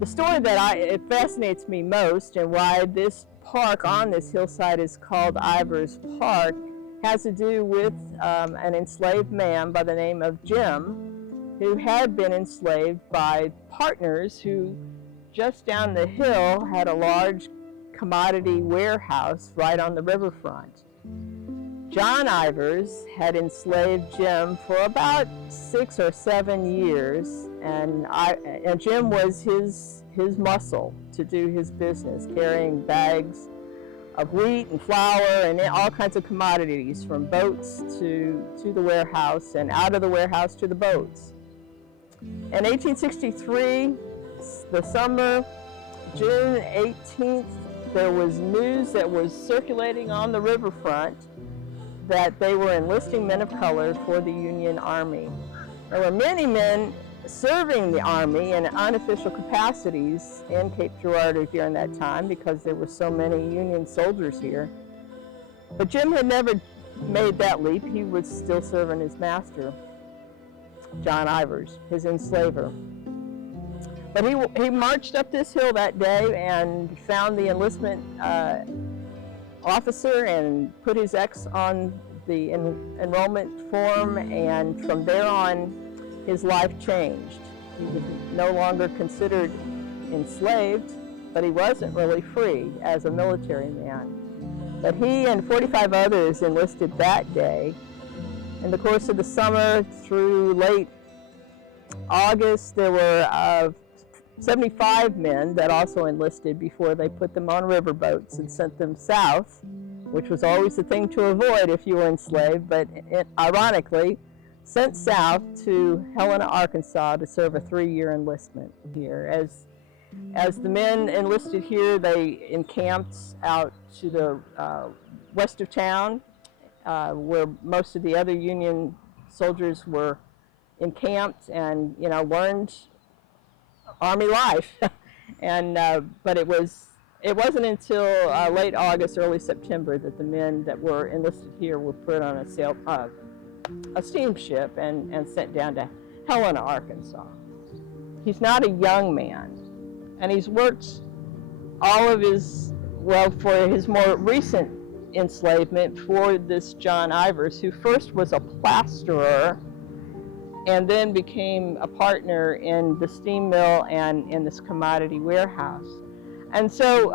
The story that it fascinates me most, and why this park on this hillside is called Ivers Park, has to do with an enslaved man by the name of Jim, who had been enslaved by partners who just down the hill had a large commodity warehouse right on the riverfront. John Ivers had enslaved Jim for about 6 or 7 years, and Jim was his muscle to do his business, carrying bags of wheat and flour and all kinds of commodities from boats to the warehouse, and out of the warehouse to the boats. In 1863, the summer, June 18th, there was news that was circulating on the riverfront that they were enlisting men of color for the Union Army. There were many men serving the Army in unofficial capacities in Cape Girardeau during that time because there were so many Union soldiers here. But Jim had never made that leap. He was still serving his master, John Ivers, his enslaver. But he marched up this hill that day and found the enlistment officer and put his X on the enrollment form, and from there on his life changed. He was no longer considered enslaved, but he wasn't really free as a military man. But he and 45 others enlisted that day. In the course of the summer through late August, there were 75 men that also enlisted before they put them on riverboats and sent them south, which was always the thing to avoid if you were enslaved, but ironically, sent south to Helena, Arkansas to serve a 3-year enlistment here. As the men enlisted here, they encamped out to the west of town, where most of the other Union soldiers were encamped, and learned Army life. But it wasn't until late August, early September that the men that were enlisted here were put on a steamship and sent down to Helena, Arkansas. He's not a young man, and he's worked all of for his more recent enslavement for this John Ivers, who first was a plasterer and then became a partner in the steam mill and in this commodity warehouse. And so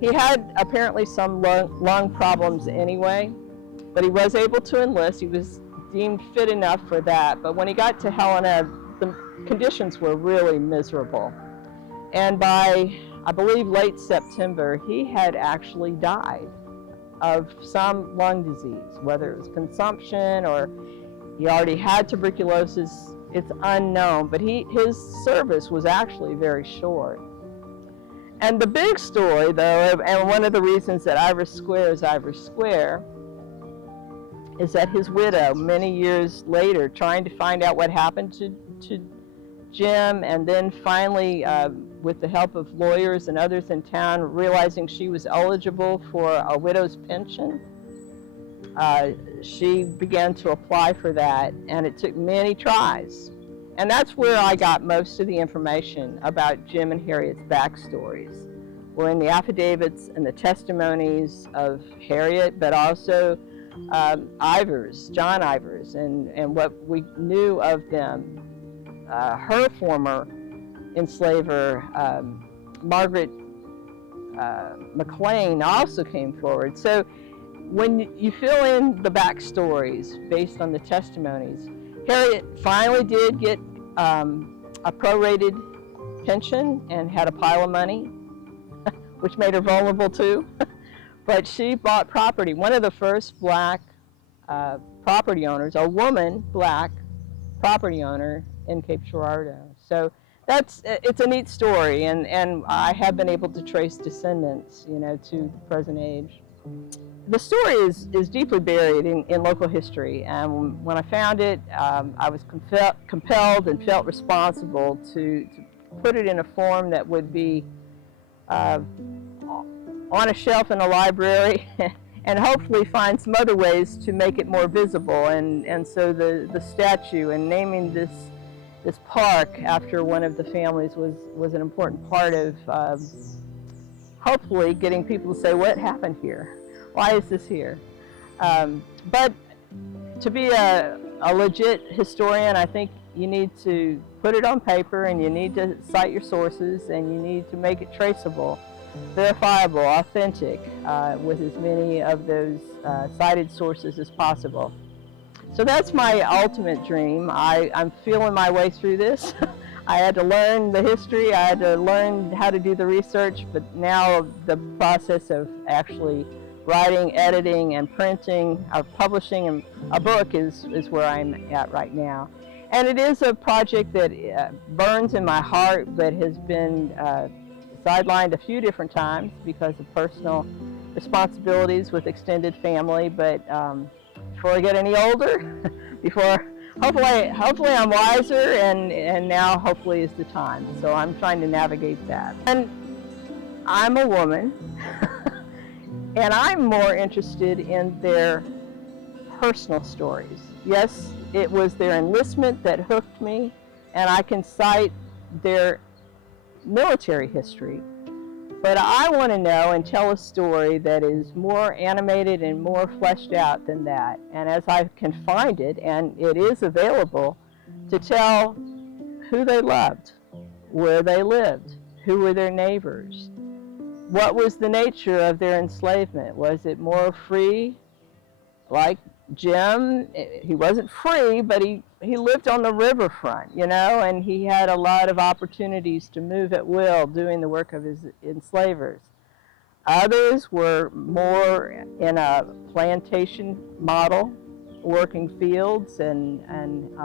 he had apparently some lung problems anyway, but he was able to enlist. He was deemed fit enough for that. But when he got to Helena, the conditions were really miserable. And by, I believe, late September, he had actually died of some lung disease, whether it was consumption or he already had tuberculosis. It's unknown, but his service was actually very short. And the big story, though, and one of the reasons that Ivers Square is Ivers Square, is that his widow, many years later, trying to find out what happened to Jim, and then finally, with the help of lawyers and others in town, realizing she was eligible for a widow's pension, she began to apply for that, and it took many tries. And that's where I got most of the information about Jim and Harriet's backstories, were in the affidavits and the testimonies of Harriet, but also Ivers, John Ivers, and what we knew of them. Her former enslaver, Margaret McLean, also came forward. So when you fill in the backstories based on the testimonies, Harriet finally did get a prorated pension and had a pile of money, which made her vulnerable too. But she bought property. One of the first black property owners, a woman black property owner in Cape Girardeau. So it's a neat story, and I have been able to trace descendants, to the present age. The story is deeply buried in local history, and when I found it, I was compelled and felt responsible to put it in a form that would be on a shelf in a library and hopefully find some other ways to make it more visible. And so the statue and naming this this park after one of the families was an important part of hopefully getting people to say, what happened here? Why is this here? But to be a legit historian, I think you need to put it on paper, and you need to cite your sources, and you need to make it traceable, verifiable, authentic, with as many of those cited sources as possible. So that's my ultimate dream. I'm feeling my way through this. I had to learn the history, I had to learn how to do the research, but now the process of actually writing, editing, and printing, publishing a book is where I'm at right now. And it is a project that burns in my heart, but has been sidelined a few different times because of personal responsibilities with extended family. But before I get any older, hopefully I'm wiser, and now hopefully is the time. So I'm trying to navigate that. And I'm a woman, and I'm more interested in their personal stories. Yes, it was their enlistment that hooked me, and I can cite their military history. But I want to know and tell a story that is more animated and more fleshed out than that. And as I can find it, and it is available, to tell who they loved, where they lived, who were their neighbors, what was the nature of their enslavement. Was it more free, like Jim? He wasn't free, but he lived on the riverfront, you know, and he had a lot of opportunities to move at will doing the work of his enslavers. Others were more in a plantation model, working fields and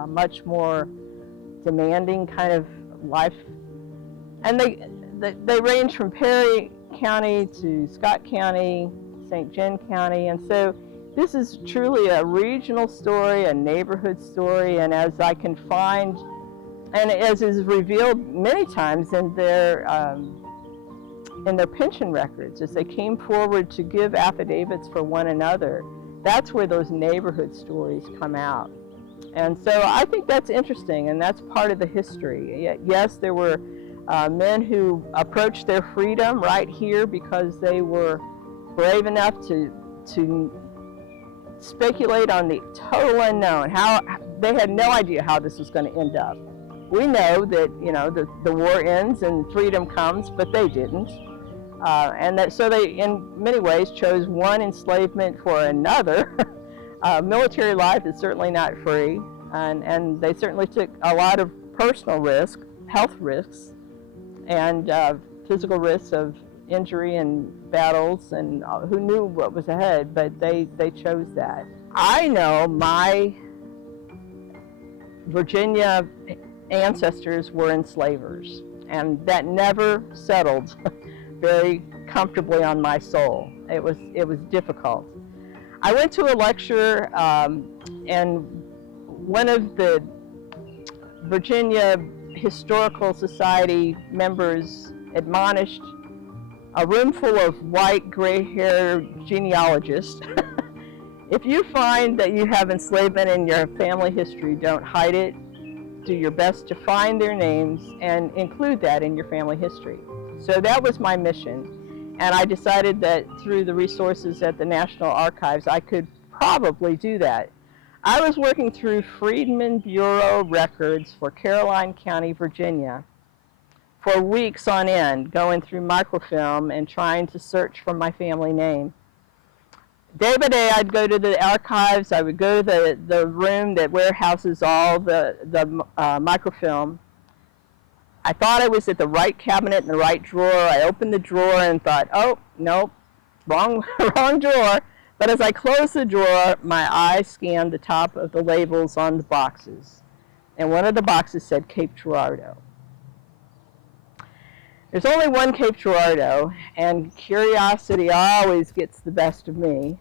much more demanding kind of life. And they range from Perry County to Scott County, St. John County, and so this is truly a regional story, a neighborhood story, and as I can find, and as is revealed many times in their pension records, as they came forward to give affidavits for one another, that's where those neighborhood stories come out. And so I think that's interesting, and that's part of the history. Yes, there were men who approached their freedom right here because they were brave enough to speculate on the total unknown. How they had no idea how this was going to end up. We know that, you know, the war ends and freedom comes, but they didn't, and so they, in many ways, chose one enslavement for another. Military life is certainly not free, and they certainly took a lot of personal risk, health risks, and physical risks of injury and battles, and who knew what was ahead, but they chose that. I know my Virginia ancestors were enslavers, and that never settled very comfortably on my soul. It was difficult. I went to a lecture, and one of the Virginia Historical Society members admonished a room full of white, gray-haired genealogists. If you find that you have enslavement in your family history, don't hide it. Do your best to find their names and include that in your family history. So that was my mission. And I decided that through the resources at the National Archives, I could probably do that. I was working through Freedmen Bureau records for Caroline County, Virginia, for weeks on end, going through microfilm and trying to search for my family name. Day by day, I'd go to the archives. I would go to the room that warehouses all the microfilm. I thought I was at the right cabinet in the right drawer. I opened the drawer and thought, oh, nope, wrong drawer. But as I closed the drawer, my eye scanned the top of the labels on the boxes. And one of the boxes said Cape Girardeau. There's only one Cape Girardeau, and curiosity always gets the best of me.